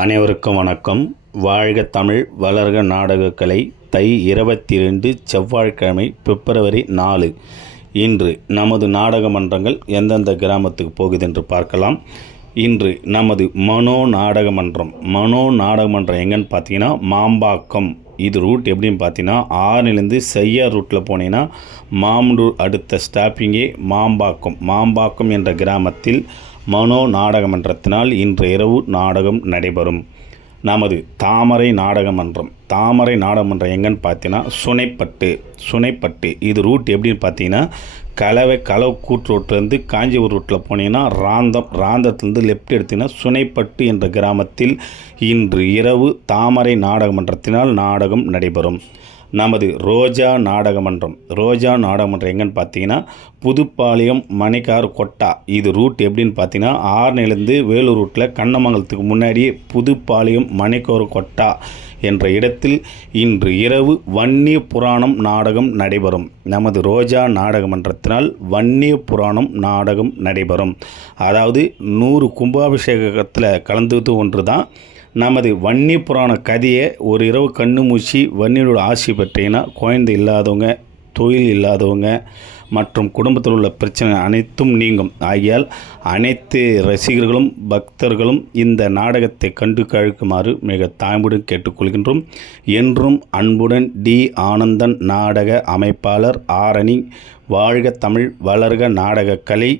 அனைவருக்கும் வணக்கம். வாழ்க தமிழ் வளர்க நாடகக்கலை தை இருபத்தி ரெண்டு செவ்வாய்க்கிழமை பிப்ரவரி நாலு. இன்று நமது நாடக மன்றங்கள் எந்தெந்த கிராமத்துக்கு போகுது என்று பார்க்கலாம். இன்று நமது மனோ நாடக மன்றம். மனோ நாடக மன்றம் எங்கன்னு பார்த்தீங்கன்னா மாம்பாக்கம். இது ரூட் எப்படின்னு பார்த்தீங்கன்னா ஆறுலேருந்து செய்யார் ரூட்டில் போனீங்கன்னா மாமண்டூர் அடுத்த ஸ்டாப்பிங்கே மாம்பாக்கம். மாம்பாக்கம் என்ற கிராமத்தில் மனோ நாடகமன்றத்தினால் இன்று இரவு நாடகம் நடைபெறும். நமது தாமரை நாடகமன்றம் தாமரை நாடகமன்றம் எங்கன்னு பார்த்தீங்கன்னா சுனைப்பட்டு சுனைப்பட்டு. இது ரூட் எப்படின்னு பார்த்தீங்கன்னா கலவை கலவை கூட்டு ரோட்லேருந்து காஞ்சிபுரம் ரூட்டில் போனீங்கன்னா ராந்தம் ராந்தத்துலேருந்து லெஃப்ட் எடுத்தீங்கன்னா சுனைப்பட்டு என்ற கிராமத்தில் இன்று இரவு தாமரை நாடகமன்றத்தினால் நாடகம் நடைபெறும். நமது ரோஜா நாடகமன்றம். ரோஜா நாடகமன்றம் எங்கன்னு பார்த்தீங்கன்னா புதுப்பாளையம் மணிக்கார் கொட்டா. இது ரூட் எப்படின்னு பார்த்தீங்கன்னா ஆறுநிலேருந்து வேலூர் ரூட்டில் கண்ணமங்கலத்துக்கு முன்னாடியே புதுப்பாளையம் மணிக்கார் கொட்டா என்ற இடத்தில் இன்று இரவு வன்னிய புராணம் நாடகம் நடைபெறும். நமது ரோஜா நாடக மன்றத்தினால் வன்னிய புராணம் நாடகம் நடைபெறும். அதாவது நூறு கும்பாபிஷேகத்தில் கலந்துக்கிட்டு ஒன்று தான் நமது வன்னி புராண கதையை ஒரு இரவு கண்ணு மூச்சி வன்னியோட ஆசி பெற்றீங்கன்னா குழந்தை இல்லாதவங்க தொழில் இல்லாதவங்க மற்றும் குடும்பத்தில் உள்ள பிரச்சனை அனைத்தும் நீங்கும். ஆகியால் அனைத்து ரசிகர்களும் பக்தர்களும் இந்த நாடகத்தை கண்டு கழிக்குமாறு மிக தாய்முடன் கேட்டுக்கொள்கின்றோம். என்றும் அன்புடன் டி. ஆனந்தன் நாடக அமைப்பாளர் ஆரணி வாழ்க தமிழ் வளர்க நாடக கலை